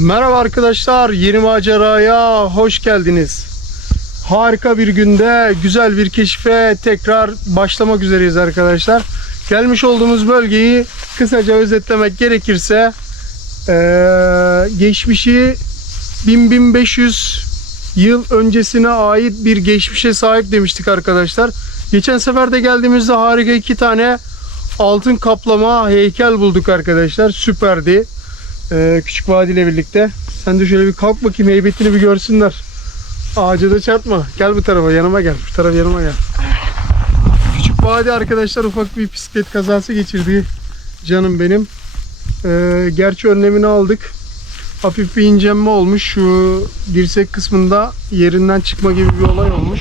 Merhaba arkadaşlar, yeni maceraya hoş geldiniz. Harika bir günde güzel bir keşfe tekrar başlamak üzereyiz arkadaşlar. Gelmiş olduğumuz bölgeyi kısaca özetlemek gerekirse geçmişi 1000-1500 yıl öncesine ait bir geçmişe sahip demiştik arkadaşlar. Geçen sefer de geldiğimizde harika 2 tane altın kaplama heykel bulduk arkadaşlar. Süperdi. Küçük Vadi ile birlikte. Sen de şöyle bir kalk bakayım, heybetini bir görsünler. Ağaca da çarpma. Gel bu tarafa, yanıma gel. Bu tarafa yanıma gel. Küçük Vadi arkadaşlar ufak bir bisiklet kazası geçirdi. Canım benim. Gerçi önlemini aldık. Hafif bir incelme olmuş. Şu dirsek kısmında yerinden çıkma gibi bir olay olmuş.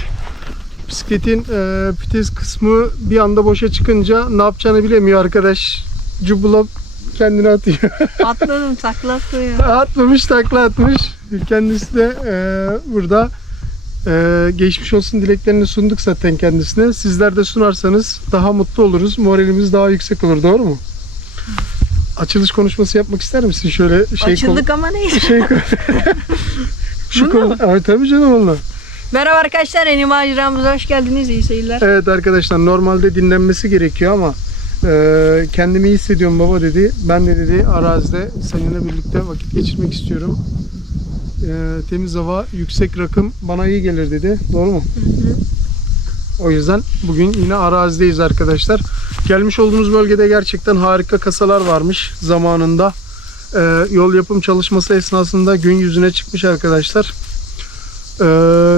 Bisikletin vites kısmı bir anda boşa çıkınca ne yapacağını bilemiyor arkadaş. Cubulap kendini atıyor. Atladım, takla atıyor. Atlamış, takla atmış. Kendisi de burada geçmiş olsun dileklerini sunduk zaten kendisine. Sizler de sunarsanız daha mutlu oluruz. Moralimiz daha yüksek olur. Doğru mu? Açılış konuşması yapmak ister misin? Şöyle şey Açıldık ama neyse. Şu konu. Evet, tabii canım valla. Merhaba arkadaşlar, yeni maceramıza hoş geldiniz. İyi seyirler. Evet arkadaşlar, normalde dinlenmesi gerekiyor ama kendimi iyi hissediyorum baba dedi. Ben de dedi arazide seninle birlikte vakit geçirmek istiyorum. Temiz hava, yüksek rakım bana iyi gelir dedi. Doğru mu? Hı hı. O yüzden bugün yine arazideyiz arkadaşlar. Gelmiş olduğumuz bölgede gerçekten harika kasalar varmış zamanında. Yol yapım çalışması esnasında gün yüzüne çıkmış arkadaşlar.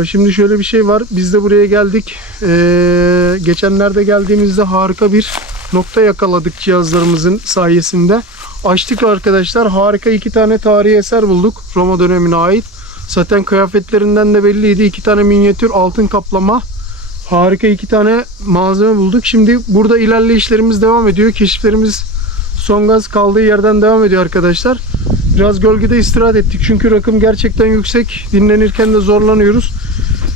Şimdi şöyle bir şey var. Biz de buraya geldik. Geçenlerde geldiğimizde harika bir nokta yakaladık cihazlarımızın sayesinde. Açtık arkadaşlar. Harika 2 tane tarihi eser bulduk. Roma dönemine ait. Zaten kıyafetlerinden de belliydi. 2 tane minyatür altın kaplama. Harika 2 tane malzeme bulduk. Şimdi burada ilerleyişlerimiz devam ediyor. Keşiflerimiz son gaz kaldığı yerden devam ediyor arkadaşlar. Biraz gölgede istirahat ettik. Çünkü rakım gerçekten yüksek. Dinlenirken de zorlanıyoruz.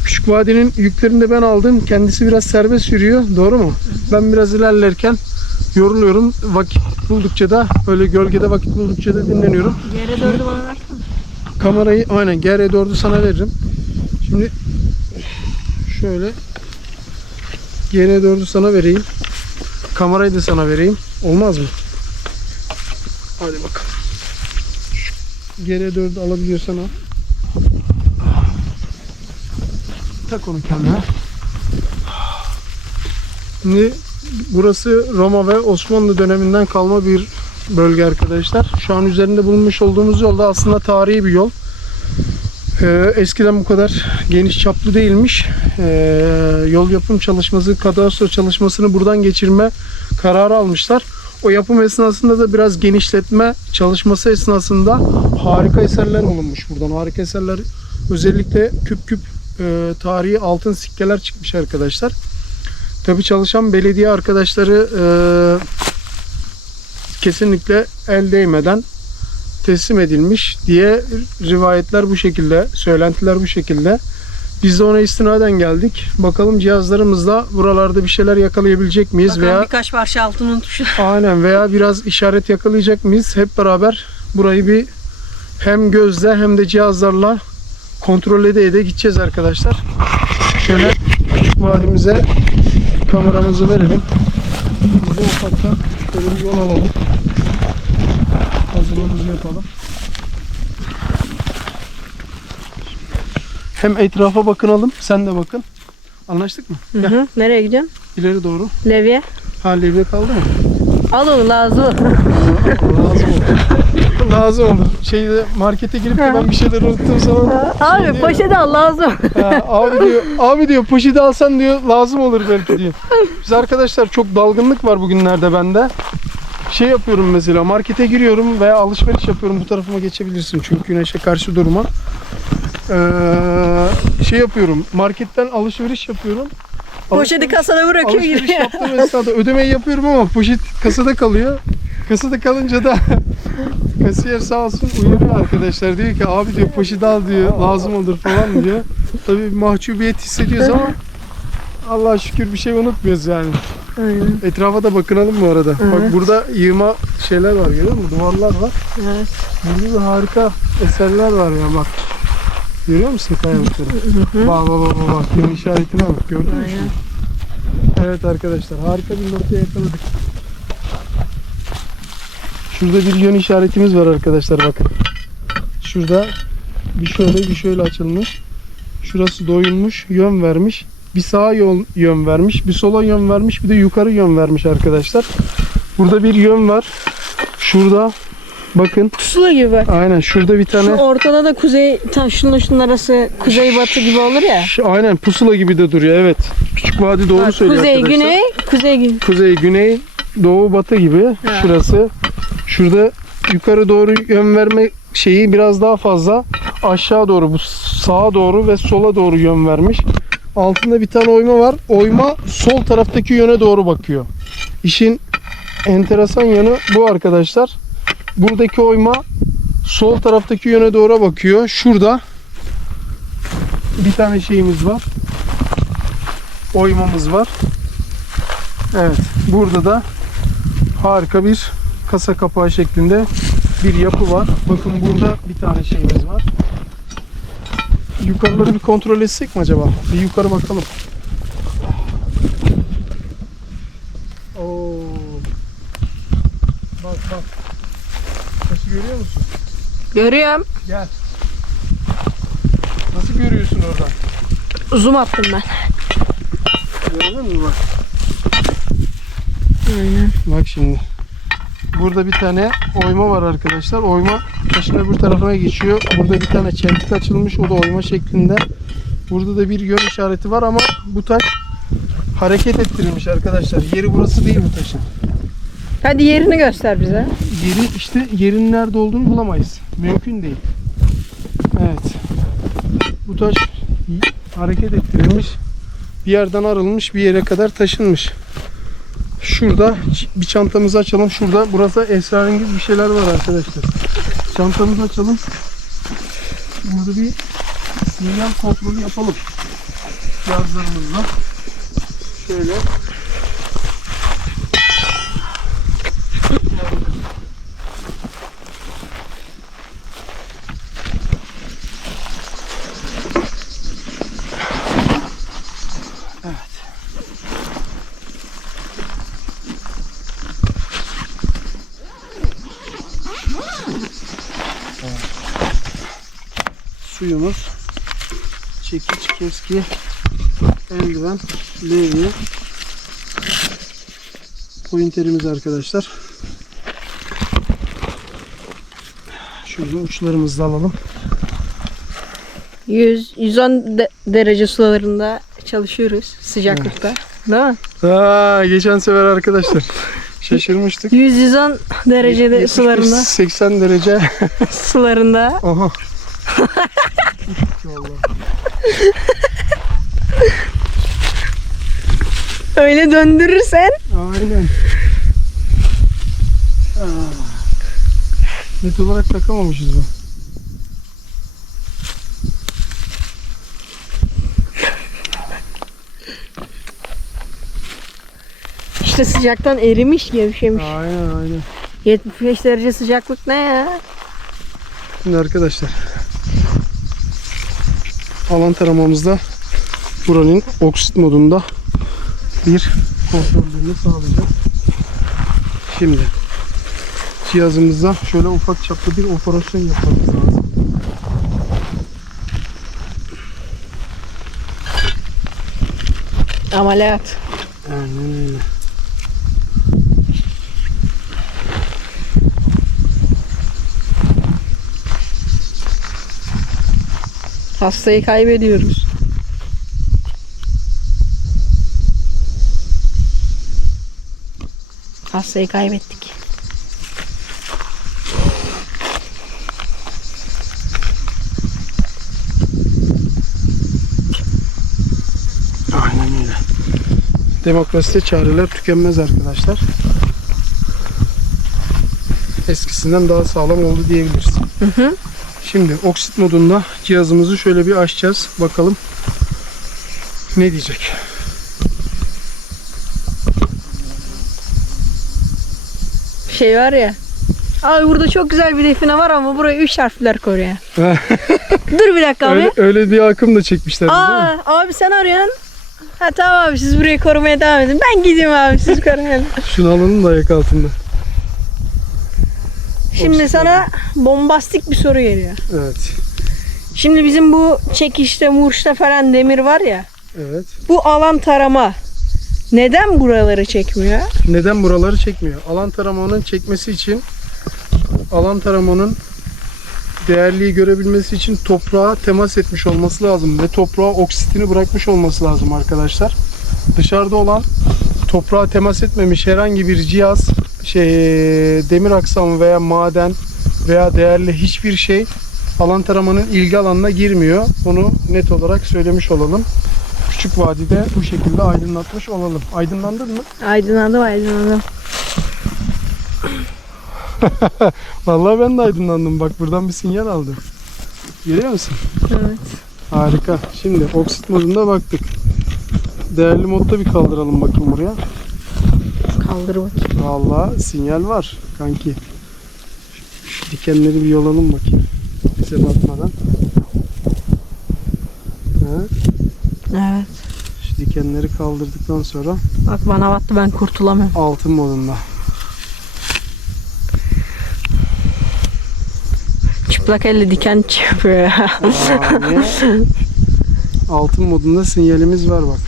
Küçük Vadi'nin yüklerini de ben aldım. Kendisi biraz serbest yürüyor. Doğru mu? Ben biraz ilerlerken yoruluyorum. Vakit buldukça da böyle gölgede vakit buldukça da dinleniyorum. GR4'ü bana versene. Kamerayı aynen GR4'ü sana veririm. Şimdi şöyle GR4'ü sana vereyim. Kamerayı da sana vereyim. Olmaz mı? Hadi bakalım. GR4'ü alabiliyorsan al. Tak onu kendine. Şimdi burası Roma ve Osmanlı döneminden kalma bir bölge arkadaşlar. Şu an üzerinde bulunmuş olduğumuz yolda aslında tarihi bir yol. Eskiden bu kadar geniş çaplı değilmiş. Yol yapım çalışması, kadastro çalışmasını buradan geçirme kararı almışlar. O yapım esnasında da biraz genişletme çalışması esnasında harika eserler bulunmuş buradan. Harika eserler, özellikle küp küp tarihi altın sikkeler çıkmış arkadaşlar. Tabi çalışan belediye arkadaşları kesinlikle el değmeden teslim edilmiş diye rivayetler bu şekilde, söylentiler bu şekilde. Biz de ona istinaden geldik. Bakalım cihazlarımızla buralarda bir şeyler yakalayabilecek miyiz? Bakalım veya birkaç parça altının tuşu. aynen, veya biraz işaret yakalayacak mıyız? Hep beraber burayı bir hem gözle hem de cihazlarla kontrol ede gideceğiz arkadaşlar. Şöyle küçük vadimize kameramızı verelim. Biz de ufaktan şöyle bir yol alalım. Hazırlığımızı yapalım. Hem etrafa bakınalım, sen de bakın. Anlaştık mı? Hı hı. Nereye gidiyorsun? İleri doğru. Levye. Ha, levye kaldı mı? Al onu, lazım. Lazım olur. Lazım olur. Şeyde markete girip de ben bir şeyler unuttuğum zaman Abi poşeti al, lazım. abi diyor poşeti alsan diyor lazım olur belki diyor. Biz arkadaşlar çok dalgınlık var bugünlerde bende. Şey yapıyorum mesela, markete giriyorum veya alışveriş yapıyorum, bu tarafıma geçebilirsin çünkü güneşe karşı durma. Şey yapıyorum, marketten alışveriş yapıyorum. Poşeti kasada bırakıyor Alışveriş gibi. yaptığım esnada ödemeyi yapıyorum ama poşet kasada kalıyor. Kasada kalınca da kasiyer sağ olsun uyarıyor arkadaşlar. Diyor ki abi diyor poşeti al diyor, lazım olur falan diyor. Tabii mahcubiyet hissediyoruz ama Allah'a şükür bir şey unutmuyoruz yani. Aynen. Etrafa da bakınalım bu arada. Evet. Bak burada yığma şeyler var, görüyor musun? Duvarlar var. Evet. Burada da harika eserler var ya bak. Görüyor musun kayalıkları? Bak bak bak bak. Yön işaretine bak. Gördün mü? Aynen. Evet arkadaşlar, harika bir noktaya yakaladık. Şurada bir yön işaretimiz var arkadaşlar, bakın. Şurada bir şöyle bir şöyle açılmış. Şurası doyulmuş, yön vermiş. Bir sağa yön vermiş, bir sola yön vermiş, bir de yukarı yön vermiş arkadaşlar. Burada bir yön var. Şurada bakın. Pusula gibi bak. Aynen şurada bir Şu tane. ortada da kuzey, tam şunun arası kuzey batı gibi olur ya. Aynen pusula gibi de duruyor, evet. Küçük vadi doğru Bak, söylüyor kuzey, arkadaşlar. güney, kuzey, güney. Kuzey, güney, doğu, batı gibi Ha. şurası. Şurada yukarı doğru yön verme şeyi biraz daha fazla. Aşağı doğru, bu sağa doğru ve sola doğru yön vermiş. Altında bir tane oyma var. Oyma sol taraftaki yöne doğru bakıyor. İşin enteresan yanı bu arkadaşlar. Buradaki oyma sol taraftaki yöne doğru bakıyor. Şurada bir tane şeyimiz var. Oymamız var. Evet. Burada da harika bir kasa kapağı şeklinde bir yapı var. Bakın burada bir tane şeyimiz var. Yukarıları bir kontrol etsek mi acaba? Bir yukarı bakalım. Oo. Bak bak. Nasıl görüyor musun? Görüyorum. Gel. Nasıl görüyorsun oradan? Zoom attım ben. Gördün mü bak? Aynen. Bak şimdi. Burada bir tane oyma var arkadaşlar. Oyma taşın öbür tarafına geçiyor. Burada bir tane çentik açılmış. O da oyma şeklinde. Burada da bir yön işareti var ama bu taş hareket ettirilmiş arkadaşlar. Yeri burası değil bu taşın. Hadi yerini göster bize. Yeri işte, yerin nerede olduğunu bulamayız. Mümkün değil. Evet. Bu taş hareket ettirilmiş. Bir yerden arılmış, bir yere kadar taşınmış. Şurada bir çantamızı açalım. Şurada, burası esrarengiz bir şeyler var arkadaşlar. Çantamızı açalım. Burada bir sinyal kontrolü yapalım. Cihazlarımızla. Şöyle. Suyumuz, çekiç, keski, eldiven, levye, pointerimiz arkadaşlar. Şöyle uçlarımızı da alalım. 110 derece sularında çalışıyoruz sıcaklıkta. Değil mi? Geçen sefer arkadaşlar şaşırmıştık. 110 derecede sularında. 80 derece. Sularında. Aha. Vallahi. Öyle döndürürsen. Aynen. Net olarak takamamışız bu. İşte sıcaktan erimiş, gevşemiş. Aynen. 75 derece sıcaklık ne ya? Şimdi arkadaşlar, alan taramamızda buranın oksit modunda bir kontrolünü sağlayacağız. Şimdi cihazımızda şöyle ufak çaplı bir operasyon yapmamız lazım. Ameliyat. Aynen öyle. Hastayı kaybediyoruz. Hastayı kaybettik. Aynen öyle. Demokraside çareler tükenmez arkadaşlar. Eskisinden daha sağlam oldu diyebiliriz. Hı. Şimdi oksit modunda cihazımızı şöyle bir açacağız. Bakalım ne diyecek. Şey var ya. Abi burada çok güzel bir define var ama buraya 3 harfler koruyor. Dur bir dakika abi. öyle bir akım da çekmişler değil mi? Abi sen arıyorsun. Ha tamam abi siz burayı korumaya devam edin. Ben gideyim abi siz koruyun. Şunu alalım da ayak altında. Şimdi sana bombastik bir soru geliyor. Evet. Şimdi bizim bu çekişte, murçta falan demir var ya. Evet. Bu alan tarama neden buraları çekmiyor? Neden buraları çekmiyor? Alan taramanın çekmesi için, alan taramanın değerliği görebilmesi için toprağa temas etmiş olması lazım ve toprağa oksitini bırakmış olması lazım arkadaşlar. Dışarıda olan toprağa temas etmemiş herhangi bir cihaz, demir aksamı veya maden veya değerli hiçbir şey alan taramanın ilgi alanına girmiyor. Onu net olarak söylemiş olalım. Küçük vadide bu şekilde aydınlatmış olalım. Aydınlandın mı? Aydınlandım. Vallahi ben de aydınlandım. Bak buradan bir sinyal aldım. Görüyor musun? Evet. Harika. Şimdi oksit modunda baktık. Değerli modda bir kaldıralım bakayım buraya. Kaldır bakayım. Vallahi sinyal var kanki. Şu dikenleri bir yolalım bakayım. Bize batmadan. Evet. Evet. Şu dikenleri kaldırdıktan sonra Bak bana battı ben kurtulamıyorum. altın modunda. Çıplak elle diken çıkıyor ya. Abi, altın modunda sinyalimiz var bak.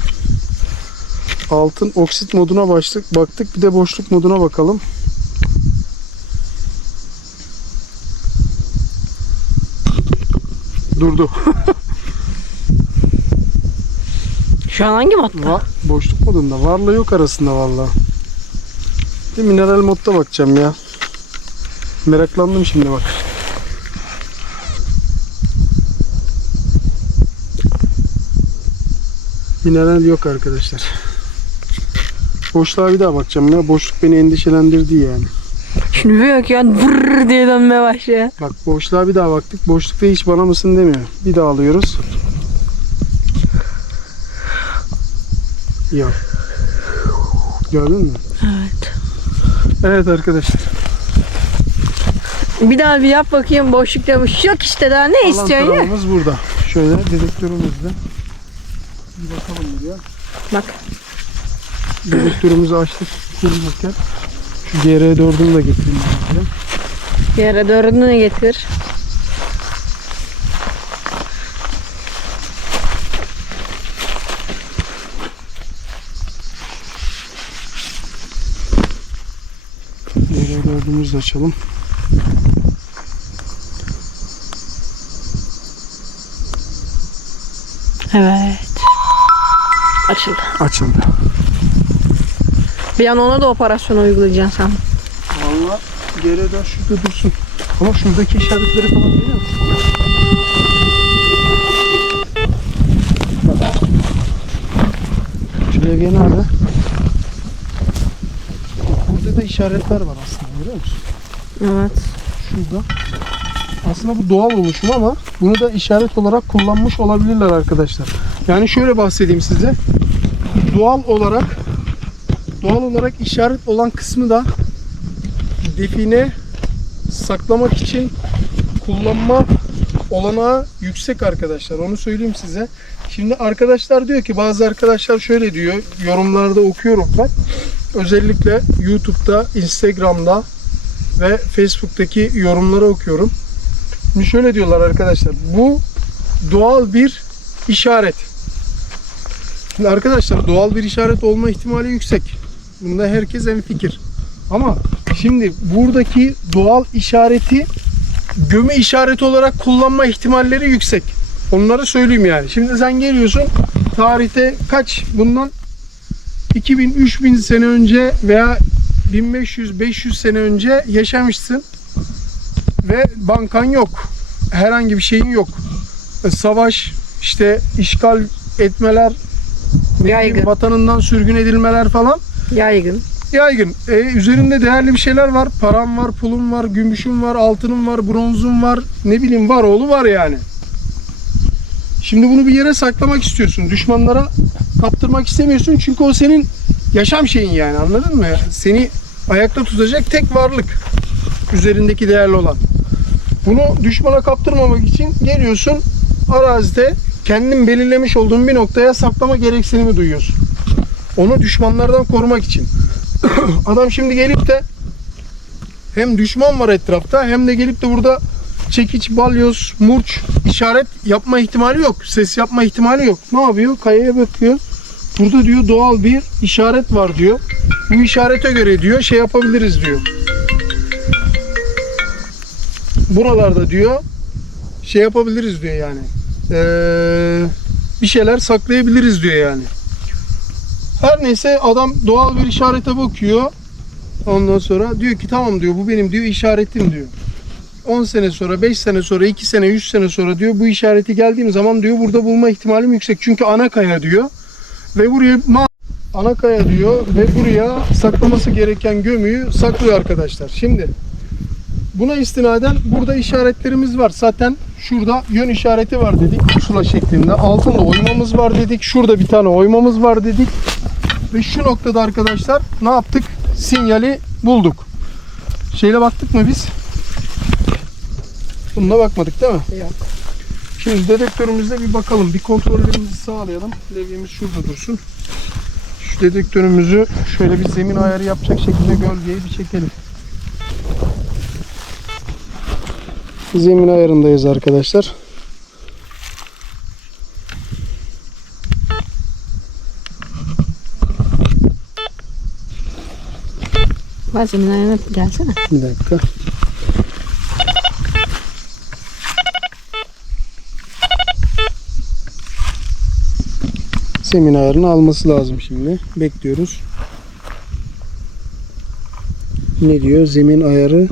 Altın oksit moduna baktık. Bir de boşluk moduna bakalım. Durdu. Şu an hangi modda? Boşluk modunda. Varla yok arasında vallahi. Bir mineral modda bakacağım ya. Meraklandım şimdi bak. Mineral yok arkadaşlar. Boşluğa bir daha bakacağım ya. Boşluk beni endişelendirdi yani. Şunu bir yok ya vırr diye dönmeye başlıyor. Bak boşluğa bir daha baktık. Boşlukta hiç bana mısın demiyor. Bir daha alıyoruz. Yok. Gördün mü? Evet. Evet arkadaşlar. Bir daha bir yap bakayım boşluk demiş. Yok işte daha ne Alan istiyorsun ya? taramamız burada. Şöyle dedektörümüzle. Bir bakalım buraya. Bak. Dedektörümüzü açtık. Kurulurken. Şu GR4'ünü de getireyim. Yere dördünü ne getir? GR4'ümüzü de açalım. Evet. Açıldı. Açıldı. Bir an ona da operasyon uygulayacaksın sen. Valla GR4 şurada dursun. Ama şuradaki işaretleri falan görüyor musun? Bak. Şuraya gene abi. Burada da işaretler var aslında, görüyor musun? Evet. Şurada. Aslında bu doğal oluşum ama bunu da işaret olarak kullanmış olabilirler arkadaşlar. Yani şöyle bahsedeyim size. Doğal olarak işaret olan kısmı da define saklamak için kullanma olanağı yüksek arkadaşlar. Onu söyleyeyim size. Şimdi arkadaşlar diyor ki, bazı arkadaşlar şöyle diyor. Yorumlarda okuyorum ben. Özellikle YouTube'da, Instagram'da ve Facebook'taki yorumları okuyorum. Şimdi şöyle diyorlar arkadaşlar. Bu doğal bir işaret. Şimdi arkadaşlar doğal bir işaret olma ihtimali yüksek. Bunda herkes hemfikir. Ama şimdi buradaki doğal işareti göme işareti olarak kullanma ihtimalleri yüksek. Onları söyleyeyim yani. Şimdi sen geliyorsun, tarihte kaç, bundan 2000-3000 sene önce veya 1500-500 sene önce yaşamışsın ve bankan yok. Herhangi bir şeyin yok. Savaş, işte işgal etmeler, Yaygın. vatanından sürgün edilmeler falan Yaygın. yaygın. Üzerinde değerli bir şeyler var. Param var, pulum var, gümüşüm var, altınım var, bronzum var. Ne bileyim, var oğlu var yani. Şimdi bunu bir yere saklamak istiyorsun. Düşmanlara kaptırmak istemiyorsun. Çünkü o senin yaşam şeyin yani, anladın mı? Seni ayakta tutacak tek varlık. Üzerindeki değerli olan. Bunu düşmana kaptırmamak için geliyorsun arazide kendin belirlemiş olduğun bir noktaya saklama gereksinimi duyuyorsun. Onu düşmanlardan korumak için. Adam şimdi gelip de hem düşman var etrafta hem de gelip de burada çekiç, balyoz, murç işaret yapma ihtimali yok. Ses yapma ihtimali yok. Ne yapıyor? Kayaya bakıyor. Burada diyor doğal bir işaret var diyor. Bu işarete göre diyor şey yapabiliriz diyor. Buralarda diyor şey yapabiliriz diyor yani. Bir şeyler saklayabiliriz diyor yani. Her neyse adam doğal bir işarete bakıyor. Ondan sonra diyor ki tamam diyor bu benim diyor işaretim diyor. 10 sene sonra, 5 sene sonra, 2 sene, 3 sene sonra diyor bu işareti geldiğim zaman diyor burada bulma ihtimalim yüksek. Çünkü ana kaya diyor. Ve buraya ana kaya diyor ve buraya saklaması gereken gömüyü saklıyor arkadaşlar. Şimdi buna istinaden burada işaretlerimiz var. Zaten şurada yön işareti var dedik. Pusula şeklinde. Altında oymamız var dedik. Şurada bir tane oymamız var dedik. Ve şu noktada arkadaşlar ne yaptık? Sinyali bulduk. Şeyle baktık mı biz? Bununla bakmadık değil mi? Yok. Şimdi dedektörümüzde bir bakalım. Bir kontrollerimizi sağlayalım. Levyemiz şurada dursun. Şu dedektörümüzü şöyle bir zemin ayarı yapacak şekilde gölgeye bir çekelim. Zemin ayarındayız arkadaşlar. Zemin ayarına gelsene. Bir dakika. Zemin ayarını alması lazım şimdi. Bekliyoruz. Ne diyor? Zemin ayarı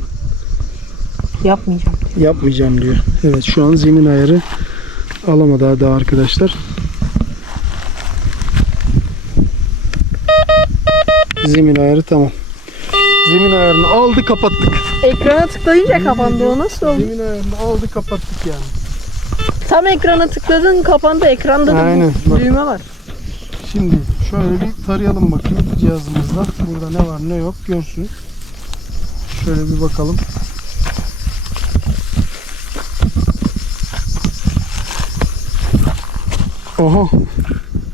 Yapmayacağım. yapmayacağım diyor. Evet şu an zemin ayarı alamadı daha arkadaşlar. Zemin ayarı tamam. Zemin ayarını aldı kapattık. Ekrana tıklayınca kapandı o nasıl oldu? Zemin ayarını aldı kapattık yani. Tam ekrana tıkladın kapandı. Ekranda da Aynen, bu bak. düğme var. Şimdi şöyle bir tarayalım bakayım cihazımızda. Burada ne var ne yok görsün. Şöyle bir bakalım. Oha.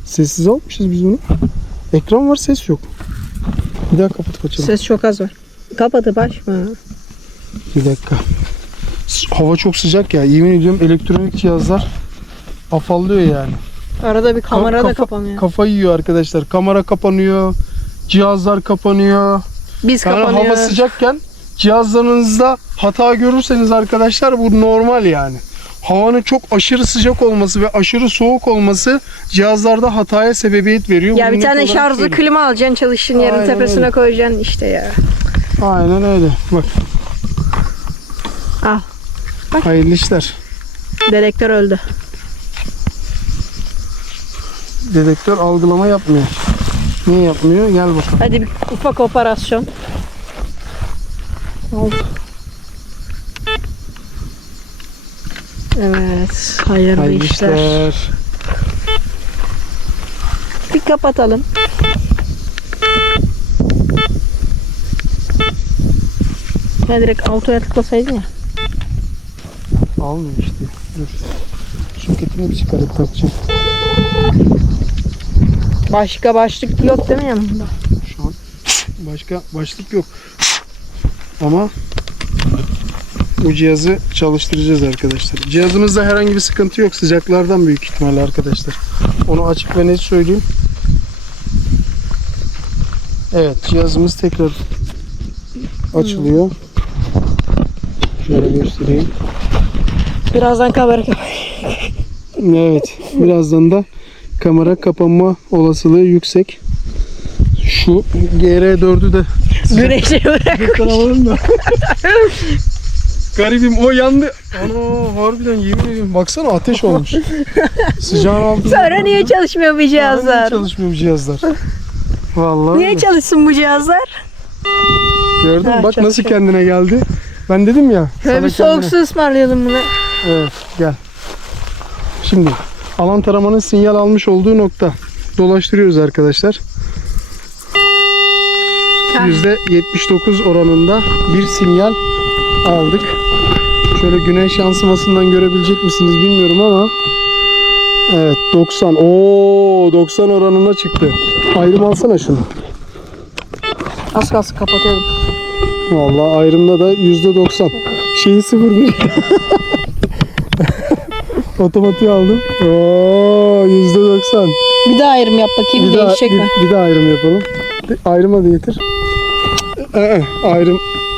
Sessiz almışız biz bunu. Ekran var ses yok. Bir daha kapat kaçalım. Ses çok az var. Kapatıp açma. Bir dakika. Hava çok sıcak ya. Yemin ediyorum elektronik cihazlar afallıyor yani. Arada bir kamera da Kafa- kapanıyor. Kafayı yiyor arkadaşlar. Kamera kapanıyor. Cihazlar kapanıyor. Biz Yani kapanıyor. hava sıcakken cihazlarınızda hata görürseniz arkadaşlar bu normal yani. Havanın çok aşırı sıcak olması ve aşırı soğuk olması cihazlarda hataya sebebiyet veriyor. Ya Bunu bir net tane olarak şarjlı söyleyeyim. klima alacaksın çalıştığın yerin Aynen tepesine öyle. koyacaksın işte ya. Aynen öyle. Bak. Al. Bak. Hayırlı işler. Dedektör öldü. Dedektör algılama yapmıyor. Niye yapmıyor? Gel bakalım. Hadi bir ufak operasyon. Oldu. Evet. Hayırlı Hayırlı işler. işler. Bir kapatalım. Ya direkt autoya tıklasaydın ya. Almıyor işte. Dur. Soketini bir çıkarıp takacağım. Başka başlık yok değil mi yanında? Şu an başka başlık yok. Ama bu cihazı çalıştıracağız arkadaşlar. Cihazımızda herhangi bir sıkıntı yok. Sıcaklardan büyük ihtimalle arkadaşlar. Onu açık ve net söyleyeyim. Evet, cihazımız tekrar açılıyor. Şöyle göstereyim. Birazdan kamera kapat. Evet, birazdan da kamera kapanma olasılığı yüksek. Şu GR4'ü de Güneşe bırak. alalım da. Garibim o yandı. Ana harbiden yemin ediyorum. Baksana ateş olmuş. Sıcağın altında. Sonra niye çalışmıyor bu Niye cihazlar? çalışmıyor bu cihazlar? Vallahi. Niye öyle. çalışsın bu cihazlar? Gördün mü? Ha, Bak nasıl çalışıyor. kendine geldi. Ben dedim ya. Şöyle sana bir soğuk kendine- su ısmarlayalım buna. Evet gel. Şimdi alan taramanın sinyal almış olduğu nokta. Dolaştırıyoruz arkadaşlar. %79 oranında bir sinyal aldık. Şöyle güneş yansımasından görebilecek misiniz bilmiyorum ama evet 90. 90 oranına çıktı. Ayrım alsana şunu. Az kalsın kapatıyordum. Vallahi ayrımda da %90. Şeyi 0,1. Otomatiği aldım. %90. Bir daha ayrım yap bakayım, değişecek mi? Bir daha ayrım yapalım. Ayrıma da getir.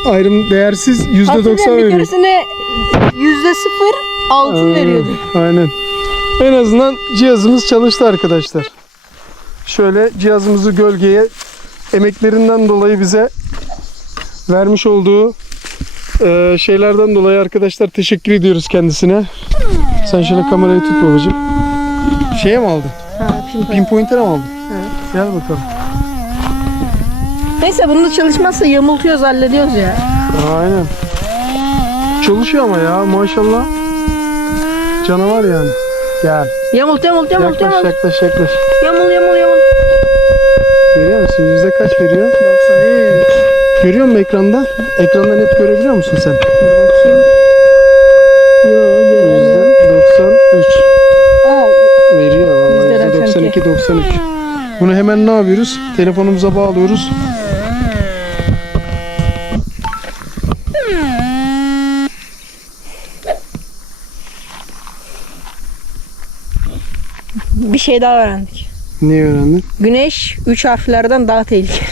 Ayrım değersiz %90 Hatırlıyorum, bir veriyor. keresinde %0 altın veriyordu. Aynen. En azından cihazımız çalıştı arkadaşlar. Şöyle cihazımızı gölgeye emeklerinden dolayı bize vermiş olduğu şeylerden dolayı arkadaşlar teşekkür ediyoruz kendisine. Sen şöyle kamerayı tut babacığım. Şeye mi aldın? Ha, Pinpointer'a mı aldın? Evet. Gel bakalım. Neyse, bunda çalışmazsa yamultuyoruz, hallediyoruz ya. Aynen. Çalışıyor ama ya maşallah. Canavar yani. Gel. Yamult. Yaklaş. Yamul. Görüyor musun? Yüzde kaç veriyor? 93. Görüyor musun ekranda? Ekranda net görebiliyor musun sen? Dur bakayım. Yo, göremiyorum. %93 Aa, veriyor vallahi. %92. %92-93. Bunu hemen ne yapıyoruz? Telefonumuza bağlıyoruz. bir şey daha öğrendik. Ne öğrendin? Güneş 3 harflerden daha tehlikeli.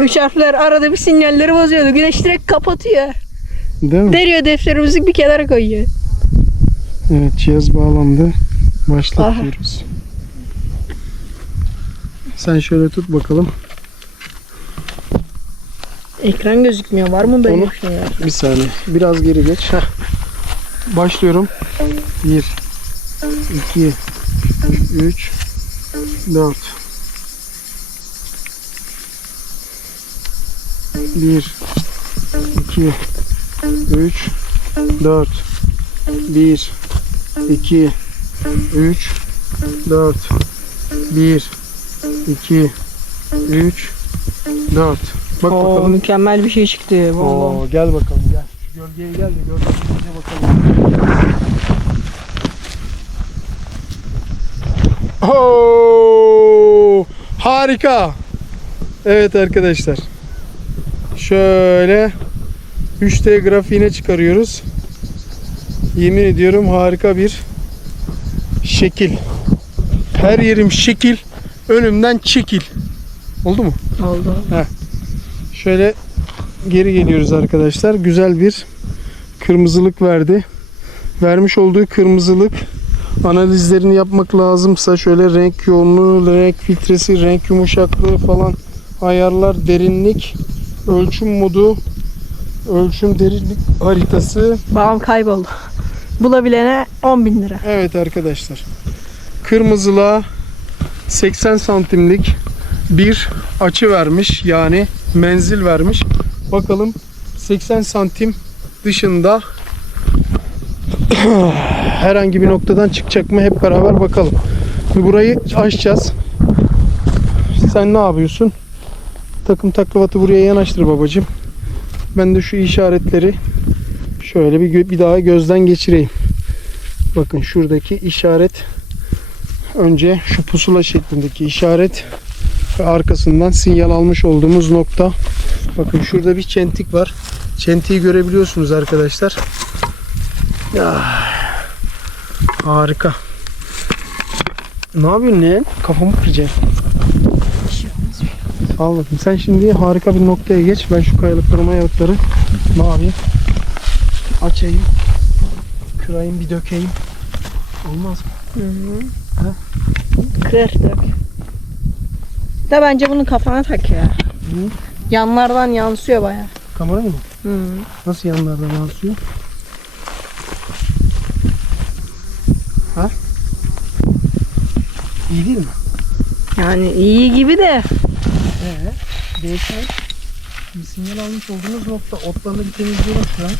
3 harfler arada bir sinyalleri bozuyordu. Güneş direkt kapatıyor. Değil mi? Deriyor, defterimizi bir kenara koyuyor. Evet, cihaz bağlandı. Başlatıyoruz. Sen şöyle tut bakalım. Ekran gözükmüyor. Var mı böyle Onu- bir şey ya? Bir saniye. Biraz geri geç. Heh. Başlıyorum. 1 2 3 4 1 2 3 4 1 2 3 4 1 2 3 4 Bak Oo, bakalım. mükemmel bir şey çıktı. Vallahi. Oo, gel bakalım gel. Şu gölgeye gel de gölgeye bakalım. Oo, harika. Evet arkadaşlar. Şöyle 3D grafiğine çıkarıyoruz. Yemin ediyorum harika bir şekil. Her yerim şekil. Önümden çekil. Oldu mu? Oldu. Şöyle geri geliyoruz arkadaşlar. Güzel bir kırmızılık verdi. Vermiş olduğu kırmızılık analizlerini yapmak lazımsa şöyle renk yoğunluğu, renk filtresi, renk yumuşaklığı falan ayarlar, derinlik, ölçüm modu, ölçüm derinlik haritası. Bağım kayboldu. Bulabilene 10.000 lira. Evet arkadaşlar. Kırmızılığa 80 santimlik bir açı vermiş. Yani menzil vermiş. Bakalım 80 santim dışında herhangi bir noktadan çıkacak mı? Hep beraber bakalım. Şimdi burayı açacağız. Sen ne yapıyorsun? Takım taklavatı buraya yanaştır babacığım. Ben de şu işaretleri şöyle bir daha gözden geçireyim. Bakın şuradaki işaret, önce şu pusula şeklindeki işaret ve arkasından sinyal almış olduğumuz nokta. Bakın şurada bir çentik var. Çentiği görebiliyorsunuz arkadaşlar. Ya, harika. Ne yapıyorsun lan? Kafamı kıracaksın. Al bakayım. Sen şimdi harika bir noktaya geç. Ben şu kayalıkları ne yapayım? Açayım. Kırayım, bir dökeyim. Olmaz mı? Kır dök. Da bence bunu kafana tak ya. Yanlardan yansıyor baya. Kamerayı mı? Nasıl yanlardan yansıyor? Ha? İyi değil mi? Yani iyi gibi de. Değişen bir sinyal almış olduğunuz nokta. Otlarını bir temizleyelim şu an.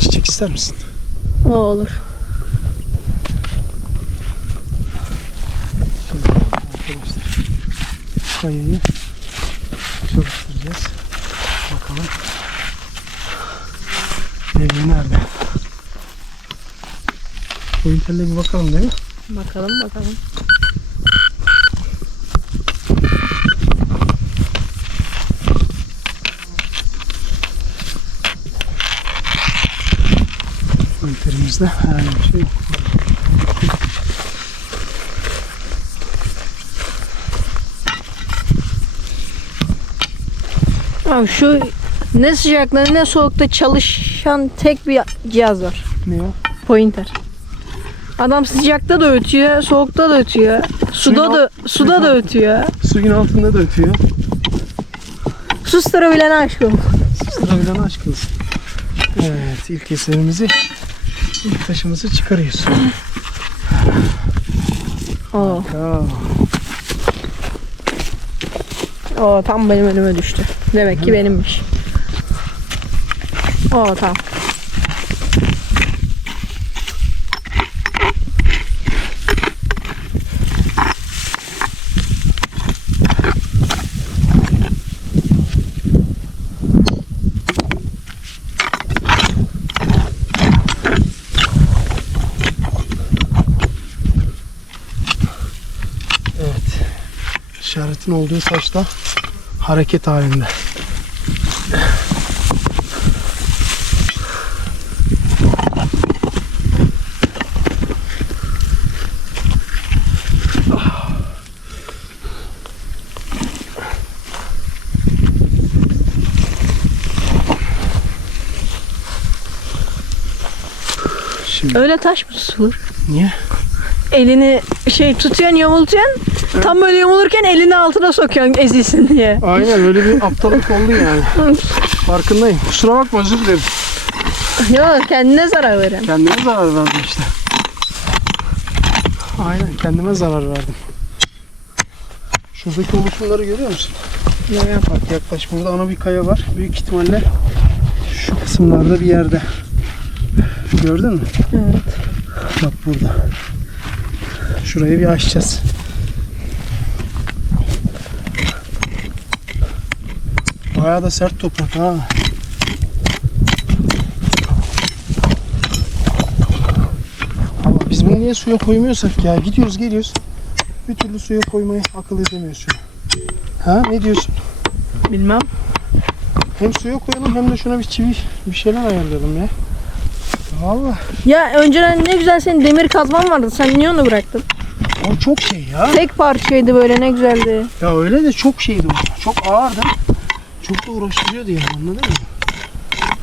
Çiçek ister misin? O olur. kayayı çalıştıracağız. Bakalım. Devre nerede? Pointerle bir bakalım değil mi? Bakalım bakalım. Pointerimizde herhangi bir şey yok. Abi şu ne sıcakta ne soğukta çalışan tek bir cihaz var. Ne o? Pointer. Adam sıcakta da ötüyor, soğukta da ötüyor. Suda da ötüyor. Suyun altında da ötüyor. Susturabilen aşk olsun. Susturabilen aşk olsun. Evet, ilk eserimizi, ilk taşımızı çıkarıyoruz. Oo. Ya. Oo, tam benim önüme düştü. Demek ki benimmiş. Oo, tamam. Evet. İşaretin olduğu saçta hareket halinde. Şimdi Öyle taş mı tutulur? niye? Elini tutuyorsun, yamultuyorsun. Tam böyle yamulurken elini altına sokuyorsun ezilsin diye. Aynen öyle bir aptallık oldu yani. Farkındayım. Kusura bakma, özür dilerim. Yok, kendine zarar veren. Kendime zarar verdim işte. Aynen, kendime zarar verdim. Şuradaki oluşumları görüyor musun? Ya. Bak yaklaş, burada ana bir kaya var. Büyük ihtimalle şu kısımlarda bir yerde. Gördün mü? Evet. Bak burada. Şurayı bir açacağız. Bayağı da sert toprak ha. Ama biz bunu niye suya koymuyorsak ya? Gidiyoruz geliyoruz. Bir türlü suya koymayı akıl edemiyoruz şunu. Ha, ne diyorsun? Bilmem. Hem suya koyalım hem de şuna bir çivi bir şeyler ayarlayalım ya. Vallahi Ya önceden ne güzel senin demir kazman vardı. Sen niye onu bıraktın? o çok şey ya. Tek parçaydı böyle, ne güzeldi. Ya öyle de çok şeydi o. Çok ağırdı. Çok da uğraştırıyordu yani, anladın mı?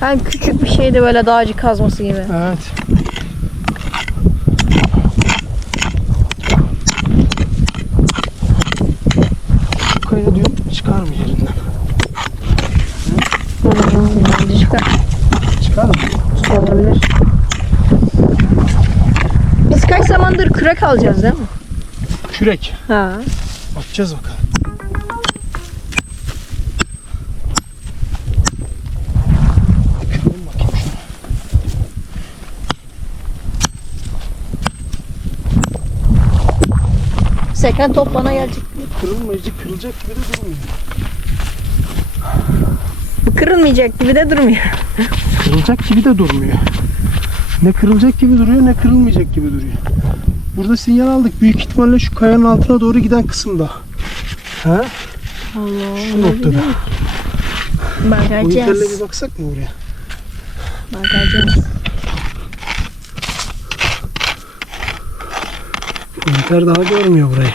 Ben küçük bir şeydi böyle, dağcı kazması gibi. Evet. Şu kaya diyorum, çıkar mı yerinden? Çıkar. Çıkar mı? Olabilir. Biz kaç zamandır kürek alacağız değil mi? Kürek. Ha. Bakacağız bakalım. Kıralım bakayım şunu. Seken top bana gelecek. Kırılmayacak, kırılacak gibi de durmuyor. Bu kırılmayacak gibi de durmuyor. Kırılacak gibi de durmuyor. Ne kırılacak gibi duruyor, ne kırılmayacak gibi duruyor. Burada sinyal aldık. Büyük ihtimalle şu kayanın altına doğru giden kısımda. Ha? Allah. Şu noktada. Pointerle Bakacağız. bir baksak mı oraya? Bakacağız. Pointer daha görmüyor burayı.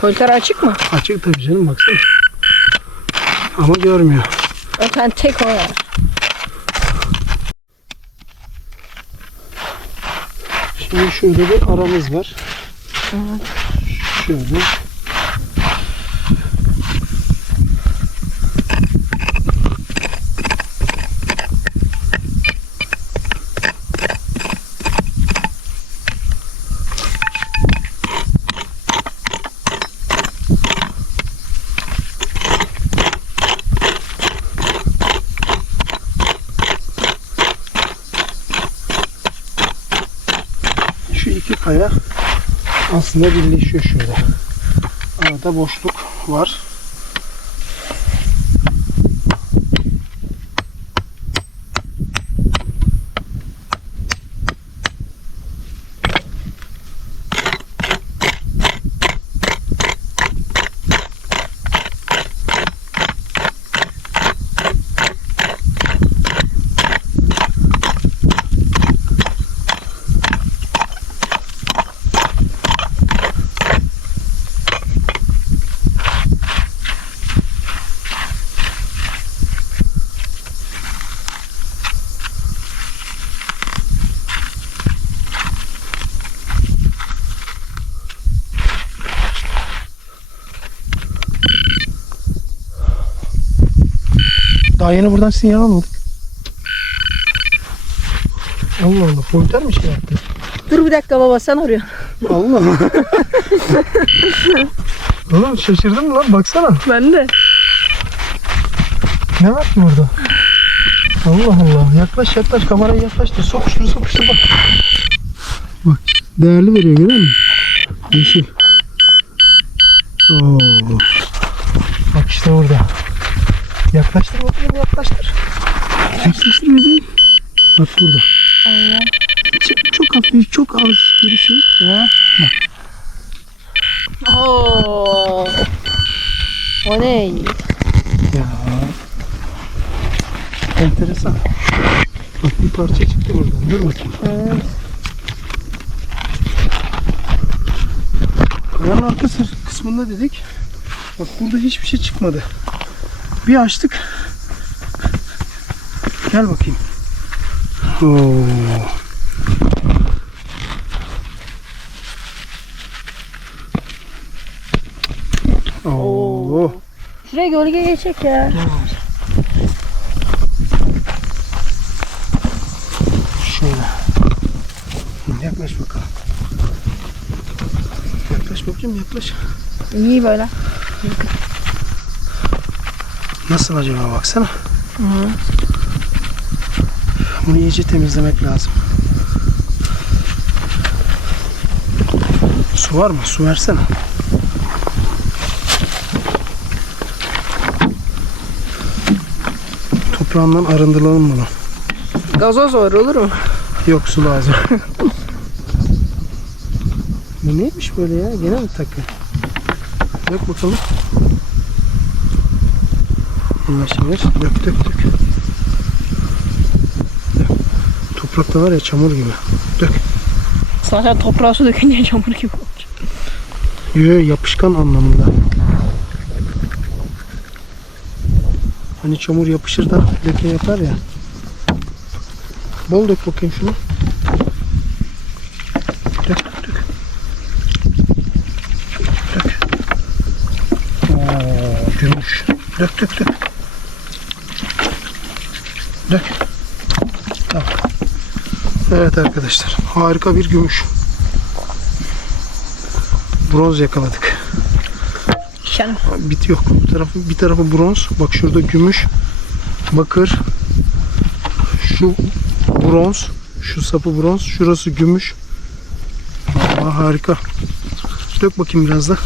Pointer açık mı? Açık tabii canım, baksana. Ama görmüyor. Zaten tek o ya. Şimdi şurada bir aramız var. Evet. Şöyle. Şu iki kaya aslında birleşiyor şurada. Arada Burada boşluk var. Daha yeni buradan sinyal almadık. Allah Allah, pointer mi şey yaptı? Dur bir dakika baba, sen arıyorsun. Allah Allah. Oğlum şaşırdın mı lan, baksana. Ben de. Ne var ki orada? Allah Allah, yaklaş yaklaş, kamerayı yaklaş da sokuştur bak. Bak, değerli veriyor, görüyor musun? Yeşil. Oo. Bak işte orada. Yaklaştır bakayım, yaklaştır. Yaklaştır bebeğim. Bak burada. Aynen. Çok hafif, çok az bir şey. Ya. Bak. Oo. O ne? Ya. Enteresan. Bak bir parça çıktı buradan. Dur bakayım. Evet. Kayanın arka kısmında dedik. Bak burada hiçbir şey çıkmadı. Bir açtık. Gel bakayım. Oo. Oo. Şuraya gölge geçecek ya. Şöyle. Yaklaş bakalım. Yaklaş bakayım, yaklaş. İyi böyle. Nasıl acaba, baksana. Hı. Bunu iyice temizlemek lazım. Su var mı? Su versene. Toprağından arındıralım bunu. Gazoz var, olur mu? Yok, su lazım. Bu neymiş böyle ya? Gene mi takı? Dök bakalım. Yavaş yavaş. Dök. Toprakta var ya, çamur gibi. Dök. Zaten toprağa su dökünce çamur gibi olacak. Yo, yapışkan anlamında. Hani çamur yapışır da leke yapar ya. Bol dök bakayım şunu. Dök. Oo, gümüş. Dök. Dök. Tamam. Evet arkadaşlar, harika bir gümüş. Bronz yakaladık. Canım. Bit yok. Bir tarafı bronz. Bak şurada gümüş, bakır. Şu bronz, şu sapı bronz, şurası gümüş. Aa, harika. Dök bakayım biraz da.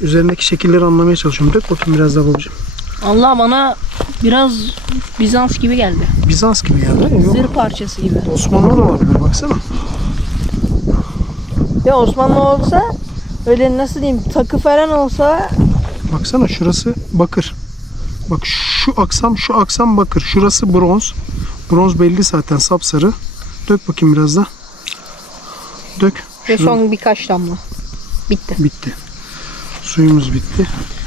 Üzerindeki şekilleri anlamaya çalışıyorum. Dök bakayım biraz daha babacığım. Allah, bana biraz Bizans gibi geldi. Bizans gibi yani. Yok. Zırh parçası gibi. Osmanlı da olabilir, baksana. Ya Osmanlı olsa, öyle nasıl diyeyim, takı falan olsa. Baksana, şurası bakır. Bak şu aksam bakır. Şurası bronz. Bronz belli zaten, sapsarı. Dök bakayım biraz da. Dök. Ve son birkaç damla. Bitti. Bitti. Suyumuz bitti.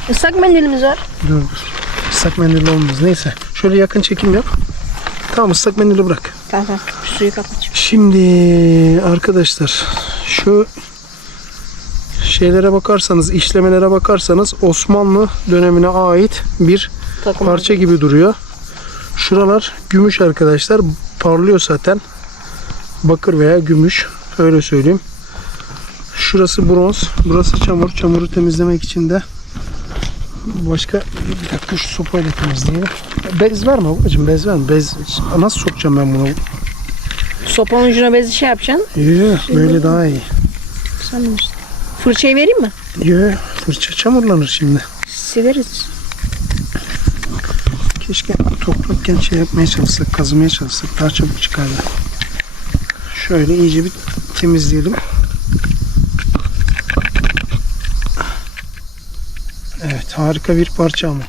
Islak mendilimiz var. Dur. Islak mendille olmaz. Neyse. Şöyle yakın çekim yap. Tamam, ıslak mendili bırak. Tamam. Suyu kapatacağım. Şimdi arkadaşlar, şu şeylere bakarsanız, işlemelere bakarsanız Osmanlı dönemine ait bir Takım parça gibi duruyor. Şuralar gümüş arkadaşlar. Parlıyor zaten. Bakır veya gümüş. Öyle söyleyeyim. Şurası bronz. Burası çamur. Çamuru temizlemek için de başka bir dakika, şu sopayla temizleyelim. Bez verme babacığım, bez verme. Bez nasıl sokacağım ben bunu? Sopanın ucuna bezi şey yapacaksın. İyi, böyle daha iyi. Sen bilirsin. Fırçayı vereyim mi? Yo, fırça çamurlanır şimdi. Sileriz. Keşke toprakken şey yapmaya çalışsak, kazımaya çalışsak daha çabuk çıkardı. Şöyle iyice bir temizleyelim. Evet, harika bir parça ama.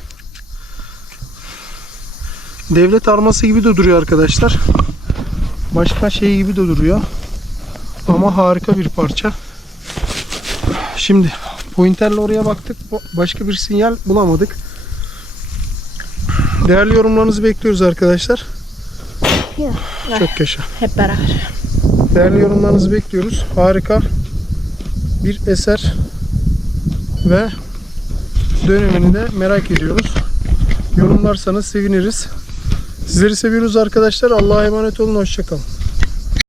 Devlet arması gibi de duruyor arkadaşlar. Başka şey gibi de duruyor. Ama harika bir parça. Şimdi pointerle oraya baktık. Başka bir sinyal bulamadık. Değerli yorumlarınızı bekliyoruz arkadaşlar. Çok yaşa. Hep beraber. Değerli yorumlarınızı bekliyoruz. Harika bir eser ve dönemini de merak ediyoruz. Yorumlarsanız seviniriz. Sizleri seviyoruz arkadaşlar. Allah'a emanet olun. Hoşça kalın.